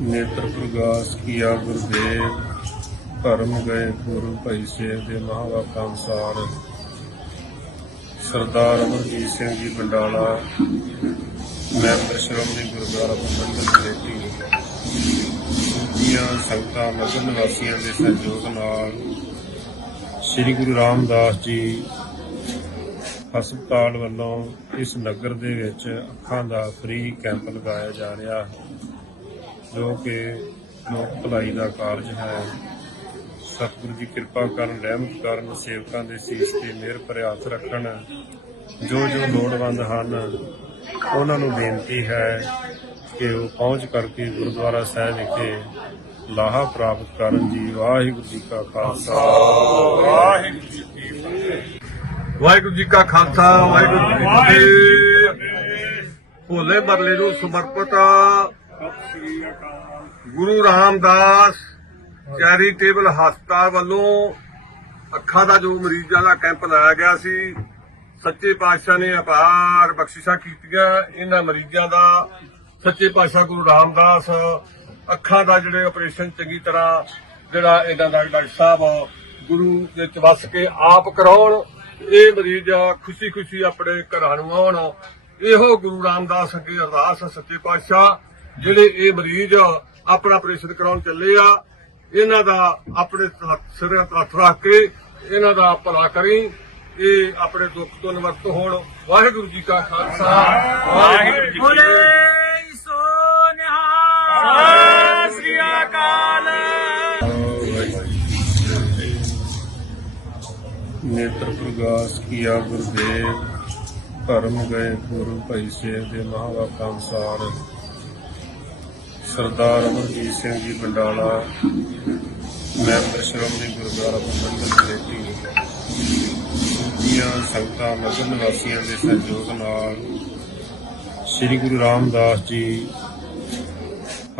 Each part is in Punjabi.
ਨੇਤਰ ਪ੍ਰਗਾਸ ਕੀਆ ਗੁਰਦੇਵ, ਧਰਮ ਗਏ ਗੁਰੂ ਭਾਈ ਸੇਵ ਦੇ ਮਹਾਵਾਕਾ ਅਨੁਸਾਰ ਸਰਦਾਰ ਅਮਰਜੀਤ ਸਿੰਘ ਜੀ ਬੰਡਾਲਾ ਮੈਂਬਰ ਸ਼੍ਰੋਮਣੀ ਗੁਰਦੁਆਰਾ ਪ੍ਰਬੰਧਕ ਕਮੇਟੀ। ਦੀਆਂ ਸੰਗਤਾਂ ਨਗਰ ਨਿਵਾਸੀਆਂ ਦੇ ਸਹਿਯੋਗ ਨਾਲ ਸ੍ਰੀ ਗੁਰੂ ਰਾਮਦਾਸ ਜੀ ਹਸਪਤਾਲ ਵੱਲੋਂ ਇਸ ਨਗਰ ਦੇ ਵਿੱਚ ਅੱਖਾਂ ਦਾ ਫ੍ਰੀ ਕੈਂਪ ਲਗਾਇਆ ਜਾ ਰਿਹਾ ਹੈ। ਜੋ ਕਿ ਲੋਕ ਭਲਾਈ ਦਾ ਕਾਰਜ ਹੈ। ਸਤਿਗੁਰੂ ਜੀ ਕਿਰਪਾ ਕਰਨ, ਰਹਿਮਤ ਕਰਨ, ਸੇਵਕਾਂ ਦੇ ਸੀਸ ਤੇ ਮਿਹਰ ਭਰੇ ਹੱਥ ਰੱਖਣ। ਜੋ ਜੋ ਲੋੜਵੰਦ ਹਨ, ਉਹਨਾਂ ਨੂੰ ਬੇਨਤੀ ਹੈ ਕਿ ਉਹ ਪਹੁੰਚ ਕਰਕੇ ਗੁਰਦੁਆਰਾ ਸਾਹਿਬ ਵਿਖੇ ਲਾਹਾ ਪ੍ਰਾਪਤ ਕਰਨ ਜੀ। ਵਾਹਿਗੁਰੂ ਜੀ ਕਾ ਖਾਲਸਾ। ਵਾਹਿਗੁਰੂ ਜੀ ਕੀ ਫਤਿਹ। ਵਾਹਿਗੁਰੂ ਜੀ ਕਾ ਖਾਲਸਾ, ਵਾਹਿਗੁਰੂ ਜੀ ਕੀ ਫਤਿਹ। ਭੋਲੇ ਮਰਲੇ ਨੂੰ ਸਮਰਪਿਤ ਗੁਰੂ ਰਾਮਦਾਸ ਚੈਰੀਟੇਬਲ ਹਸਪਤਾਲ ਵੱਲੋਂ ਅੱਖਾਂ ਦਾ ਜੋ ਮਰੀਜ਼ਾਂ ਦਾ ਕੈਂਪ ਲਾਇਆ ਗਿਆ ਸੀ, ਸੱਚੇ ਪਾਤਸ਼ਾਹ ਨੇ ਅਪਾਰ ਬਖਸ਼ਿਸ਼ਾਂ ਕੀਤੀਆਂ। ਇਹਨਾਂ ਮਰੀਜ਼ਾਂ ਦਾ ਸੱਚੇ ਪਾਤਸ਼ਾਹ ਗੁਰੂ ਰਾਮਦਾਸ ਅੱਖਾਂ ਦਾ ਜਿਹੜੇ ਆਪਰੇਸ਼ਨ ਚੰਗੀ ਤਰ੍ਹਾਂ ਜਿਹੜਾ ਇਹਨਾਂ ਦਾ ਡਾਕਟਰ ਸਾਹਿਬ ਗੁਰੂ ਦੇ ਚ ਵਸ ਕੇ ਆਪ ਕਰਾਉਣ, ਇਹ ਮਰੀਜ਼ ਖੁਸ਼ੀ ਖੁਸ਼ੀ ਆਪਣੇ ਘਰਾਂ ਨੂੰ ਆਉਣ। ਇਹੋ ਗੁਰੂ ਰਾਮਦਾਸ ਅੱਗੇ ਅਰਦਾਸ ਸੱਚੇ ਪਾਤਸ਼ਾਹ। ਜਿਹੜੇ ਇਹ ਮਰੀਜ਼ ਆਪਣਾ ਆਪਰੇਸ਼ਨ ਕਰਾਉਣ ਚੱਲੇ ਆ ਇਹਨਾਂ ਦਾ ਆਪਣੇ ਹੱਥ- ਸਿਰਾਂ ਤੇ ਹੱਥ ਰੱਖ ਕੇ ਇਹਨਾਂ ਦਾ ਭਲਾ ਕਰੀ। ਇਹ ਆਪਣੇ ਦੁੱਖ ਤੋਂ ਨਿਵਰਤ ਹੋਣ। ਵਾਹਿਗੁਰੂ ਜੀ ਕਾ ਖਾਲਸਾ। ਵਾਹਿਗੁਰੂ ਜੀ ਕੀ ਬੋਲੇ ਫਤਿਹ। ਸੋ ਨਿਹਾਲ ਸਤਿ ਸ੍ਰੀ ਅਕਾਲ। ਨੇਤਰ ਪ੍ਰਗਾਸ ਕੀਆ ਗੁਰਦੇਵ ਧਰਮ ਗਏ ਗੁਰੂ ਭਾਈ ਸੇਵ ਦੇ ਮਹਾਵਾਕਾ ਅਨੁਸਾਰ ਸਰਦਾਰ ਅਮਰਜੀਤ ਸਿੰਘ ਜੀ ਬੰਡਾਲਾ ਮੈਂਬਰ ਸ਼੍ਰੋਮਣੀ ਗੁਰਦੁਆਰਾ ਪ੍ਰਬੰਧਕ ਕਮੇਟੀ ਦੀਆਂ ਸੰਗਤਾਂ ਨਗਰ ਨਿਵਾਸੀਆਂ ਦੇ ਸਹਿਯੋਗ ਨਾਲ ਸ੍ਰੀ ਗੁਰੂ ਰਾਮਦਾਸ ਜੀ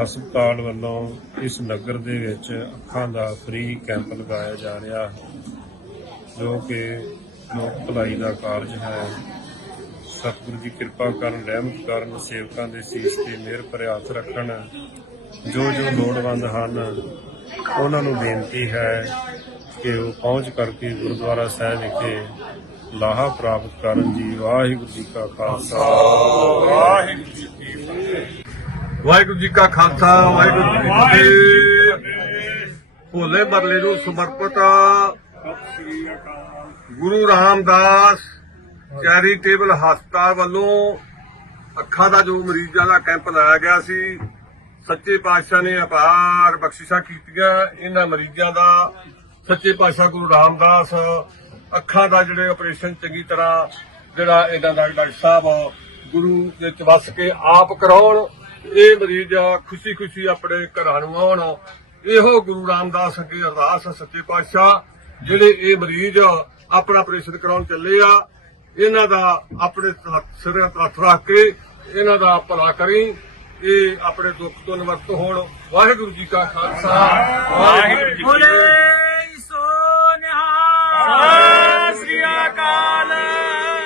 ਹਸਪਤਾਲ ਵੱਲੋਂ ਇਸ ਨਗਰ ਦੇ ਵਿੱਚ ਅੱਖਾਂ ਦਾ ਫ੍ਰੀ ਕੈਂਪ ਲਗਾਇਆ ਜਾ ਰਿਹਾ ਹੈ ਜੋ ਕਿ ਲੋਕ ਭਲਾਈ ਦਾ ਕਾਰਜ ਹੈ। ਸਤਿਗੁਰੂ ਜੀ ਕਿਰਪਾ ਕਰਨ ਰਹਿਮਤ ਕਰਨ ਸੇਵਕਾਂ ਦੇ ਸੀਸ ਤੇ ਮਿਹਰ ਭਰੇ ਹੱਥ ਰੱਖਣ। ਜੋ ਜੋ ਲੋੜਵੰਦ ਹਨ ਉਹਨਾਂ ਨੂੰ ਬੇਨਤੀ ਹੈ ਕਿ ਉਹ ਪਹੁੰਚ ਕਰਕੇ ਗੁਰਦੁਆਰਾ ਸਾਹਿਬ ਵਿਖੇ ਲਾਹਾ ਪ੍ਰਾਪਤ ਕਰਨ ਜੀ। ਵਾਹਿਗੁਰੂ ਜੀ ਕਾ ਖਾਲਸਾ। ਵਾਹਿਗੁਰੂ ਜੀ ਕੀ ਫਤਿਹ। ਵਾਹਿਗੁਰੂ ਜੀ ਕਾ ਖਾਲਸਾ ਵਾਹਿਗੁਰੂ ਜੀ ਕੀ ਫਤਿਹ। ਭੋਲੇ ਮਰਲੇ ਨੂੰ ਸਮਰਪਿਤ ਗੁਰੂ ਰਾਮਦਾਸ ਚੈਰੀਟੇਬਲ ਹਸਪਤਾਲ ਵੱਲੋਂ ਅੱਖਾਂ ਦਾ ਜੋ ਮਰੀਜ਼ਾਂ ਦਾ ਕੈਂਪ ਲਾਇਆ ਗਿਆ ਸੀ, ਸੱਚੇ ਪਾਤਸ਼ਾਹ ਨੇ ਅਪਾਰ ਬਖਸ਼ਿਸ਼ਾਂ ਕੀਤੀਆਂ। ਇਹਨਾਂ ਮਰੀਜ਼ਾਂ ਦਾ, ਸੱਚੇ ਪਾਤਸ਼ਾਹ ਗੁਰੂ ਰਾਮਦਾਸ ਅੱਖਾਂ ਦਾ ਜਿਹੜੇ ਆਪਰੇਸ਼ਨ ਚੰਗੀ ਤਰ੍ਹਾਂ ਜਿਹੜਾ ਇਹਨਾਂ ਦਾ ਡਾਕਟਰ ਸਾਹਿਬ ਗੁਰੂ ਦੇ ਚ ਵਸ ਕੇ ਆਪ ਕਰਾਉਣ, ਇਹ ਮਰੀਜ਼ ਖੁਸ਼ੀ ਖੁਸ਼ੀ ਆਪਣੇ ਘਰਾਂ ਨੂੰ ਆਉਣ। ਇਹੋ ਗੁਰੂ ਰਾਮਦਾਸ ਅੱਗੇ ਅਰਦਾਸ ਸੱਚੇ ਪਾਤਸ਼ਾਹ, ਜਿਹੜੇ ਇਹ ਮਰੀਜ਼ ਆਪਣਾ ਆਪਰੇਸ਼ਨ ਕਰਾਉਣ ਚੱਲੇ ਆ ਇਹਨਾਂ ਦਾ ਆਪਣੇ ਹੱਥ- ਸਿਰਾਂ ਤੇ ਹੱਥ ਰੱਖ ਕੇ ਇਹਨਾਂ ਦਾ ਭਲਾ ਕਰੀ। ਇਹ ਆਪਣੇ ਦੁੱਖ ਤੋਂ ਨਿਵਰਤ ਹੋਣ। ਵਾਹਿਗੁਰੂ ਜੀ ਕਾ ਖਾਲਸਾ। ਵਾਹਿਗੁਰੂ ਜੀ ਕੀ ਫਤਿਹ।